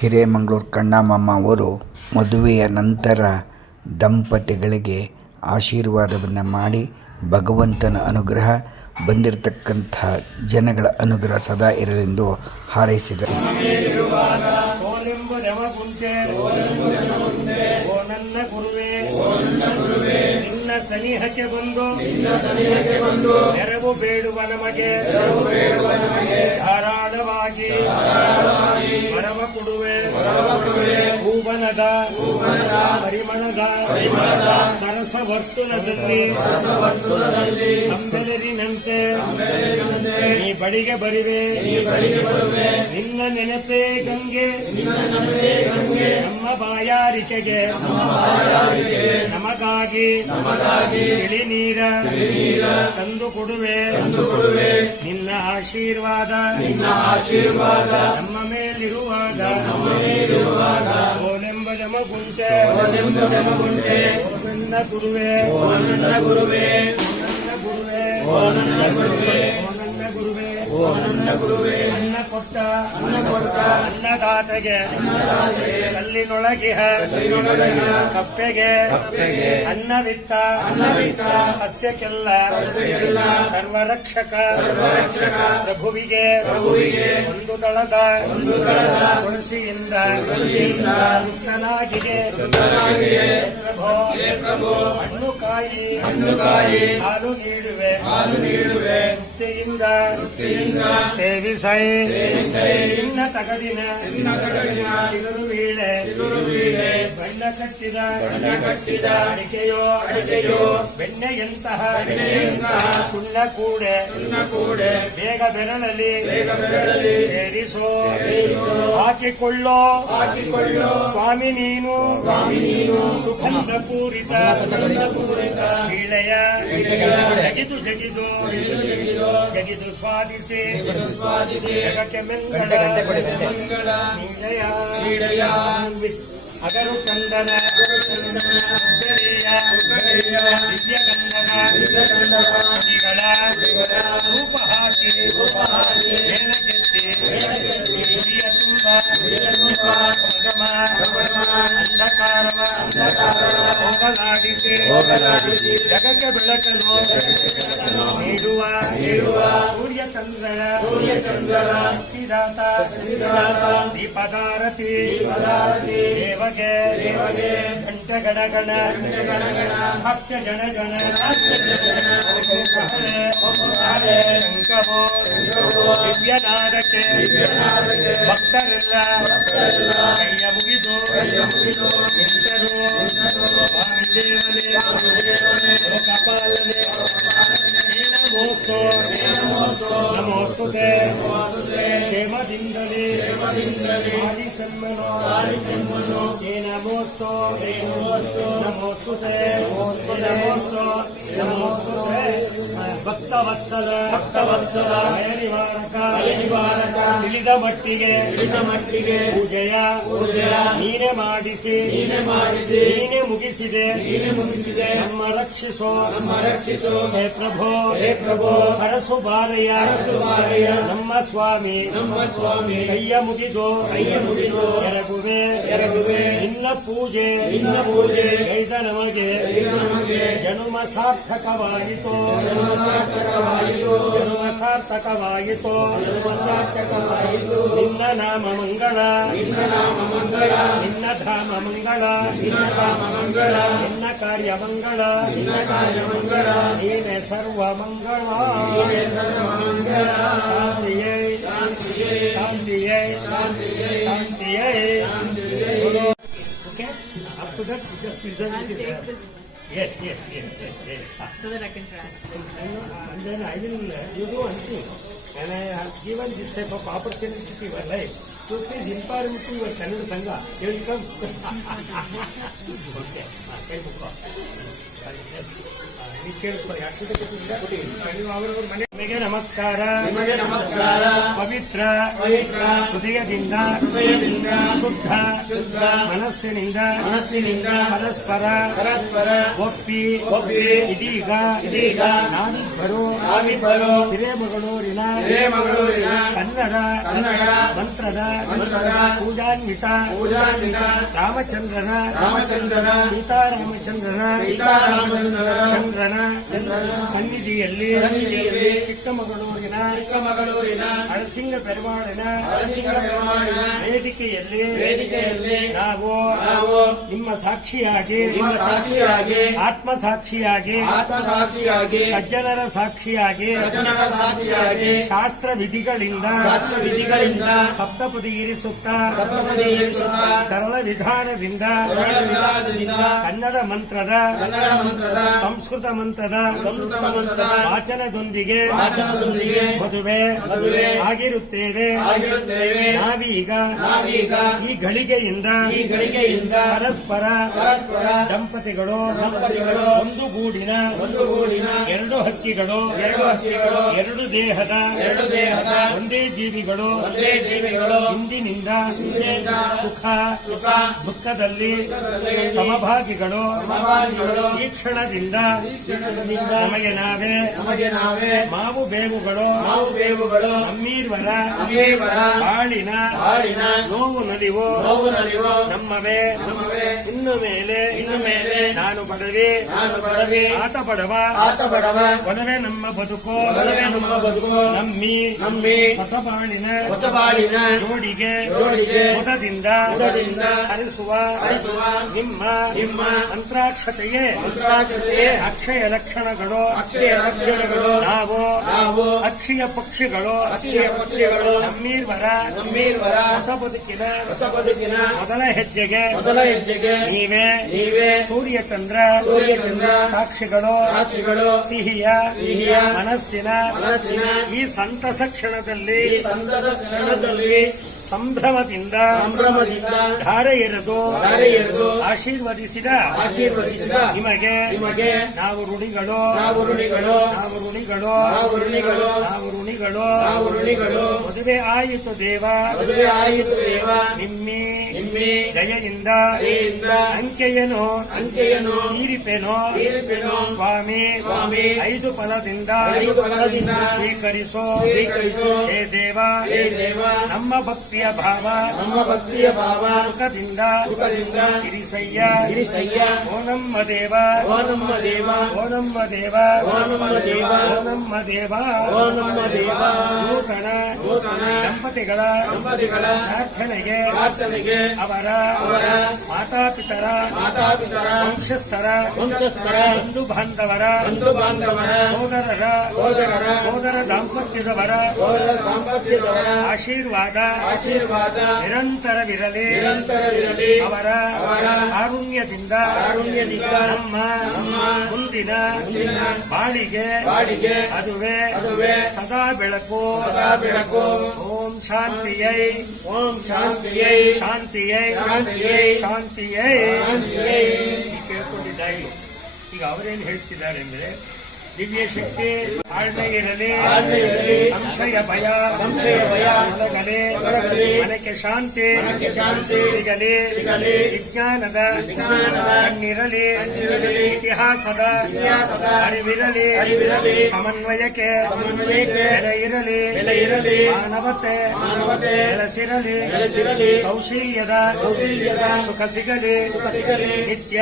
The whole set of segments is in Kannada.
ಹಿರೇಮಂಗಳೂರು ಕಣ್ಣಾಮಮ್ಮ ಅವರು ಮದುವೆಯ ನಂತರ ದಂಪತಿಗಳಿಗೆ ಆಶೀರ್ವಾದವನ್ನು ಮಾಡಿ ಭಗವಂತನ ಅನುಗ್ರಹ ಬಂದಿರತಕ್ಕಂಥ ಜನಗಳ ಅನುಗ್ರಹ ಸದಾ ಇರಲೆಂದು ಹಾರೈಸಿದರು. ಸನಿಹಕ್ಕೆ ಬಂದು ನೆರವು ಬೇಡುವ ನಮಗೆ ಧಾರಾಳವಾಗಿ ವರವ ಕೊಡುವೆ. ಹೂವನದ ಪರಿಮಳದ ಸರಸ ವರ್ತುಲದಲ್ಲಿ ಅಂಬೆಲರಿನಂತೆ ನೀ ಬಳಿಗೆ ಬರಿವೆ. ನಿನ್ನ ನೆನಪೇ ಗಂಗೆ ನಮ್ಮ ಬಾಯಾರಿಕೆಗೆ ನಮಗಾಗಿ ತಿಳಿ ನೀರ ತಂದು ಕೊಡುವೆ. ನಿನ್ನ ಆಶೀರ್ವಾದ ನಮ್ಮ ಮೇಲಿರುವಾಗ ಓನೆಂಬ ಜಮಗುಂಟೆ ನನ್ನ ಗುರುವೇ ನನ್ನ ಗುರುವೇ ಅನ್ನ ಕೊಟ್ಟ ಅನ್ನದಾತೆಗೆ ಕಲ್ಲಿನೊಳಗಿಹ ಕಪ್ಪೆಗೆ ಅನ್ನವಿತ್ತ ಸಸ್ಯಕ್ಕೆಲ್ಲ ಸರ್ವರಕ್ಷಕ ಪ್ರಭುವಿಗೆ ಒಂದು ದಳದ ತುಳಸಿಯಿಂದ ಮುಕ್ತನಾಗಿದೆ. ಹಣ್ಣು ಕಾಯಿ ಹಾಲು ನೀಡುವೆ ಮುಕ್ತಿಯಿಂದ ಸೇವಿಸೈ. ಚಿನ್ನ ತಗಡಿನ ಚಿಗುರು ವೀಳೆ ಬಣ್ಣ ಕಟ್ಟಿದ ಅಡಿಕೆಯೋ ಬೆಣ್ಣೆಯಂತಹ ಸುಣ್ಣ ಕೂಡೆ ಬೇಗ ಬೆರಳಲಿ ಸೇರಿಸೋ. ಹಾಕಿಕೊಳ್ಳೋ ಸ್ವಾಮಿ ನೀನು ಸುಗಂಧ ಪೂರಿತ ವೀಳೆಯ ಜಗಿದು ಸ್ವಾದಿಸಿ ಜಗಕ್ಕೆ ಮಂಗಳ ನೀಳೆಯ ಅಗರು ಚಂದನ ದಿವ್ಯಗಂಧಗಳ ರೂಪ ಹಾಕಿ ಮೇಲಕ್ಕೆತ್ತಿ ಗುಡಿಯ ತುಂಬ ಮಗಮ ಅಂಧಕಾರವ ಹೋಗಲಾಡಿಸಿ ಜಗಕ್ಕೆ ಬೆಳಕಲು ನೀಡುವ ಸೂರ್ಯಚಂದ್ರರ ದೀಪದಾರತಿ ದೇವಗೆ ಘಂಟಗಣಗಣ ಭಕ್ತ ಗಣಗಣ ಶಂಕವೋ ದಿವ್ಯನಾದಕ್ಕೆ ಭಕ್ತರೆಲ್ಲ ಕೈಯ ಮುಗಿದು ನಿಂತರು. ಕಪಾಲನೆ ನಮೋಸ್ತುತೆ ಕ್ಷೇಮದಿಂದಲೇ ಆದಿಸನ್ಮನೋ ನಮೋಸ್ತುತೆ ಭಕ್ತವತ್ಸಲ ನಿವಾರಕ ತಿಳಿದ ಮಟ್ಟಿಗೆ ಪೂಜೆಯ ನೀನೆ ಮಾಡಿಸಿ ನೀನೆ ಮುಗಿಸಿದೆ ನಮ್ಮ ರಕ್ಷಿಸೋ ಹೇ ಪ್ರಭೋ ಹರಸು ಬಾರಯ್ಯ ನಮ್ಮ ಸ್ವಾಮಿ ಕೈಯ ಮುಗಿದು ಎರಗುವೆ ನಿನ್ನ ಪೂಜೆ ಗೈದ ನಮಗೆ ಜನುಮ ಸಾರ್ಥಕವಾಯಿತು ನಿನ್ನ ನಾಮ ಮಂಗಳ ನಿನ್ನ ಧಾಮ ಮಂಗಳ ನಿನ್ನ ಕಾರ್ಯ ಮಂಗಳ ನೀನೆ ಸರ್ವ ಮಂಗಳ. ಶಾಂತಿಯೇ. Okay, up to that, just present it. Yes. So that I can translate. And then I will, you do one thing. And I have given this type of opportunity to your life. So please empower me to your Kannada Sangha. You will come. Okay. ನಿಮಗೆ ನಮಸ್ಕಾರ ಪವಿತ್ರ ಹೃದಯದಿಂದ ಶುದ್ಧ ಮನಸ್ಸಿನಿಂದ ಪರಸ್ಪರ ಒಪ್ಪಿ ಇದೀಗ ನಾವಿಬ್ಬರು ಹಿರೇಮಗಳೂರಿನ ಕನ್ನಡ ಮಂತ್ರದ ಪೂಜಾನ್ವಿತ ರಾಮಚಂದ್ರನ ಸೀತಾರಾಮಚಂದ್ರನ ಚಂದ್ರನ ಸನ್ನಿಧಿಯಲ್ಲಿ ಚಿಕ್ಕಮಗಳೂರಿನ ಅಳಸಿಂಗ ಪೆರುಮಾಳಿನ ವೇದಿಕೆಯಲ್ಲಿ ನಾವು ನಿಮ್ಮ ಸಾಕ್ಷಿಯಾಗಿ ಆತ್ಮ ಸಾಕ್ಷಿಯಾಗಿ ಸಜ್ಜನರ ಸಾಕ್ಷಿಯಾಗಿ ಶಾಸ್ತ್ರ ವಿಧಿಗಳಿಂದ ಸಪ್ತಪದಿ ಇರಿಸುತ್ತಾ ಸರಳ ವಿಧಾನದಿಂದ ಕನ್ನಡ ಮಂತ್ರದ ಸಂಸ್ಕೃತ ಮಂತ್ರದ ವಾಚನದೊಂದಿಗೆ ಮದುವೆ ಆಗಿರುತ್ತೇವೆ. ನಾವೀಗ ಈ ಗಳಿಗೆಯಿಂದ ಪರಸ್ಪರ ದಂಪತಿಗಳು ಒಂದುಗೂಡಿನ ಎರಡು ಹಕ್ಕಿಗಳು ಎರಡು ದೇಹದ ಒಂದೇ ಜೀವಿಗಳು ಇಂದಿನಿಂದ ಸುಖ ದುಃಖದಲ್ಲಿ ಸಮಭಾಗಿಗಳು. ಈ ಕ್ಷಣದಿಂದ ನಮಗೆ ನಾವೇ ಮಾವು ಬೇವುಗಳು ನಮ್ಮೀರ್ವರ ಬಾಳಿನ ನೋವು ನಲಿವು ನಮ್ಮವೇ. ಇನ್ನು ಮೇಲೆ ನಾನು ಬಡವೆ ಆತ ಬಡವ ಒಲವೇ ನಮ್ಮ ಬದುಕು ನಮ್ಮಿ ಹೊಸಬಾಳಿನ ಜೋಡಿಗೆ ಮುದದಿಂದ ಹರಿಸುವ ನಿಮ್ಮ ಅಂತ್ರಾಕ್ಷತೆಯೇ ಅಕ್ಷಯ ಲಕ್ಷಣಗಳು. ನಾವು ಅಕ್ಷಯ ಪಕ್ಷಿಗಳು ನಮ್ಮೀರ್ವರ ಹೊಸ ಬದುಕಿನ ಮೊದಲ ಹೆಜ್ಜೆಗೆ ನೀವೇ ಸೂರ್ಯಚಂದ್ರ ಸಾಕ್ಷಿಗಳು. ಸಿಹಿಯ ಮನಸ್ಸಿನ ಈ ಸಂತಸ ಕ್ಷಣದಲ್ಲಿ ಸಂಭ್ರಮದಿಂದ ಧಾರೆ ಎರೆದು ಆಶೀರ್ವದಿಸಿದ ನಿಮಗೆ ನಾವು ಋಣಿಗಳು. ಮದುವೆ ಆಯಿತು ದೇವ ನಿಮ್ಮಿ ದಯೆಯಿಂದ ಅಂಕೆಯನು ತೀರಿಪೆನೋ ಸ್ವಾಮಿ 5 ಫಲದಿಂದ ಸ್ವೀಕರಿಸೋ ಹೇ ದೇವ. ನಮ್ಮ ಭಕ್ತಿಯ ಭಾವ ಸುಖದಿಂದ ಇರಿಸಯ್ಯ. ಓ ನಮ್ಮ ದೇವ ನೂತನ ದಂಪತಿಗಳ ಪ್ರಾರ್ಥನೆಗೆ ಅವರ ಮಾತಾಪಿತರ ವಂಶಸ್ಥರ ಬಂಧು ಬಾಂಧವರ ಸೋದರ ದಾಂಪತ್ಯದವರ ಆಶೀರ್ವಾದ ನಿರಂತರವಿರಲಿ. ಅವರ ಕಾರುಣ್ಯದಿಂದ ನಮ್ಮ ಮುಂದಿನ ಬಾಳಿಗೆ ಅದುವೇ ಸದಾ ಬೆಳಕು. ಓಂ ಶಾಂತಿಯೈ ಕೇಳ್ಕೊಂಡಿದ್ದಾಗಿ. ಈಗ ಅವರೇನು ಹೇಳ್ತಿದ್ದಾರೆ ಅಂದ್ರೆ ದಿವ್ಯ ಶಕ್ತಿ ಆಳ್ಮೆ ಇರಲಿ, ಸಂಶಯ ಭಯ ಒಳಗಡೆ ಮನಕ್ಕೆ ಶಾಂತಿ ಸಿಗಲಿ, ವಿಜ್ಞಾನದ ಕಣ್ಣಿರಲಿ, ಇತಿಹಾಸದ ಅರಿವಿರಲಿ, ಸಮನ್ವಯಕ್ಕೆ ಬೆಲೆ ಇರಲಿ, ಮಾನವತೆ ಬೆಳೆಸಿರಲಿ, ಕೌಶಲ್ಯದ ಸುಖ ಸಿಗಲಿ, ನಿತ್ಯ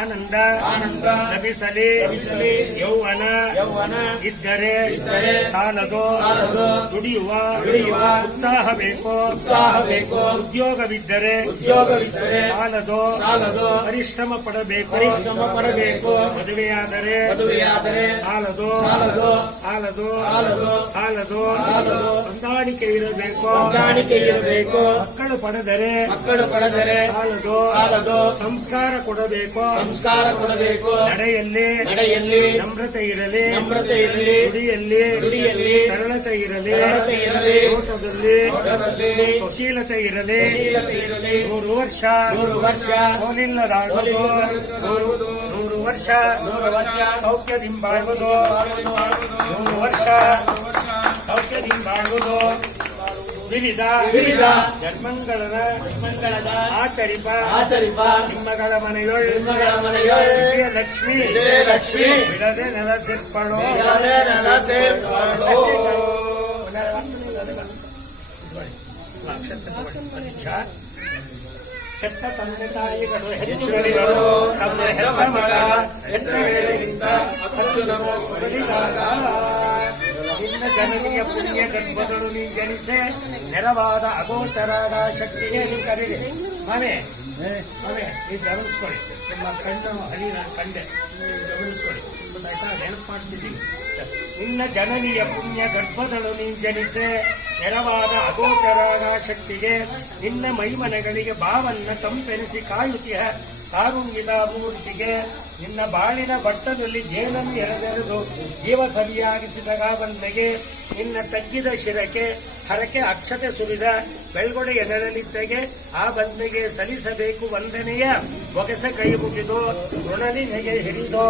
ಆನಂದ ಲಭಿಸಲಿ. ಯೌವನ ಇದ್ದರೆ ಸಾಲದು, ದುಡಿಯುವ ಉತ್ಸಾಹ ಬೇಕು. ಉದ್ಯೋಗವಿದ್ದರೆ ಸಾಲದು, ಪರಿಶ್ರಮ ಪಡಬೇಕು. ಮದುವೆಯಾದರೆ ಸಾಲದು, ಹೊಂದಾಣಿಕೆ ಇರಬೇಕು. ಮಕ್ಕಳು ಪಡೆದರೆ ಸಾಲದು, ಸಂಸ್ಕಾರ ಕೊಡಬೇಕು. ನಡೆಯಲ್ಲಿ ನಮ್ರತೆ ಇರಲಿ, ನುಡಿಯಲ್ಲಿ ಸರಳತೆ ಇರಲಿ, ನೋಟದಲ್ಲಿ ಸುಶೀಲತೆ ಇರಲಿ. 100 ವರ್ಷ ಸೋಲಿಲ್ಲದಾಗುವುದು, 100 ವರ್ಷ ಸೌಖ್ಯದಿಂಬಾಗುವುದು, 100 ವರ್ಷ ಸೌಖ್ಯದಿಂಬಾಗುವುದು. ವಿವಿಧ ಧರ್ಮಂಗಳದ ಆಚರಿಪ ನಿಮ್ಮಗಳ ಮನೆಯೊಳ್ ಲಕ್ಷ್ಮಿ ಬಿಡದೆ ನೆಲಸಿರ್ಪಳೋ ಹೆತ್ತ ತಂದೆ ತಾಯಿಗಳು ಹೆಚ್ಚುಗಳಿಗಳು ತಮ್ಮ ಹೆತ್ತ ಮಗ ಹೆತ್ತ ವೇಳೆಗಿಂತ ಬಲಿದಾಗ ನಿನ್ನ ಜನನಿಯ ಪುಣ್ಯ ಗರ್ಭದಳು ನೀ ಜನಿಸೆ ನೆರವಾದ ಅಗೋಚರಾದ ಶಕ್ತಿಗೆ ನೀ ಕರೆಗೆ ಮನೆ ನೀವು ಗಮನಿಸ್ಕೊಳ್ಳಿ ನಿಮ್ಮ ಕಣ್ಣು ಹಳಿ ನಾನು ಕಂಡೆ ಗಮನಿಸ್ಕೊಳ್ಳಿ ನೆನಪು ಮಾಡ್ತಿದ್ದೀನಿ ನಿನ್ನ ಜನನಿಯ ಪುಣ್ಯ ಗರ್ಭದಳು ನೀ ಜನಿಸೆ ನೆರವಾದ ಅಗೋಚರಾದ ಶಕ್ತಿಗೆ ನಿನ್ನ ಮೈಮನಗಳಿಗೆ ಬಾವನ್ನ ತಂಪೆನಿಸಿ ಕಾಯುತಿಯ ಕಾರುಣ್ಯದ ಮೂರ್ತಿಗೆ ನಿನ್ನ ಬಾಳಿನ ಬಟ್ಟದಲ್ಲಿ ಜೇನನ್ನು ಎರೆದೆರೆದು ಜೀವ ಸವಿಯಾಗಿಸಿದ ಬಂದೆಗೆ ನಿನ್ನ ತಗ್ಗಿದ ಶಿರಕ್ಕೆ ಹರಕೆ ಅಕ್ಷತೆ ಸುರಿದ ಬೆಳ್ಗೊಡೆಯ ನೆರಳಿದ್ದೆಗೆ ಆ ಬಂದೆಗೆ ಸಲ್ಲಿಸಬೇಕು ವಂದನೆಯ ಒಗೆಸ ಕೈ ಮುಗಿದು ಋಣನಿನೆಗೆ ಹಿಡಿದೋ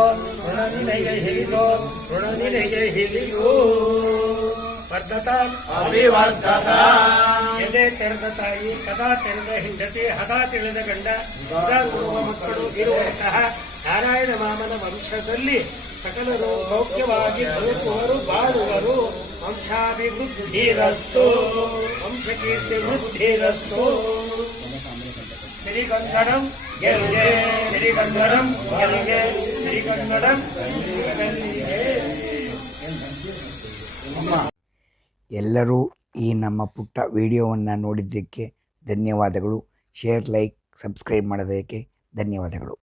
ಋಣನಿನೆಗೆ ಹಿಡಿದೋ ಋಣನಿನೆಗೆ ಹಿಡಿದು ವರ್ಧತ ಅಭಿವರ್ಧತ ಎದೆ ತೆರೆದ ತಾಯಿ ಕದಾ ತೆರೆದ ಹೆಂಡತಿ ಹದಾ ತಿಳಿದ ಗಂಡ ಕೊಡುವ ಮಕ್ಕಳು ಇರುವಂತಹ ನಾರಾಯಣ ಮಾಮನ ವಂಶದಲ್ಲಿ ಸಕಲರು ಸೌಖ್ಯವಾಗಿ ಬದುಕುವರು ಬಾಳುವರು ವಂಶಾಭಿವೃದ್ಧಿರಸ್ತು ವಂಶಕೀರ್ತಿ ವೃದ್ಧಿರಸ್ತು ಸಿರಿಗಂಧಡಂ ಗೆಲ್ಗೆ ಸಿರಿಗಂಧಡಂ ಗೆಲ್ಗೆ ಸಿರಿಗಂಧಡಂ ಎಲ್ಲರೂ ಈ ನಮ್ಮ ಪುಟ್ಟ ವಿಡಿಯೋವನ್ನು ನೋಡಿದ್ದಕ್ಕೆ ಧನ್ಯವಾದಗಳು. ಶೇರ್, ಲೈಕ್, ಸಬ್ಸ್ಕ್ರೈಬ್ ಮಾಡೋದಕ್ಕೆ ಧನ್ಯವಾದಗಳು.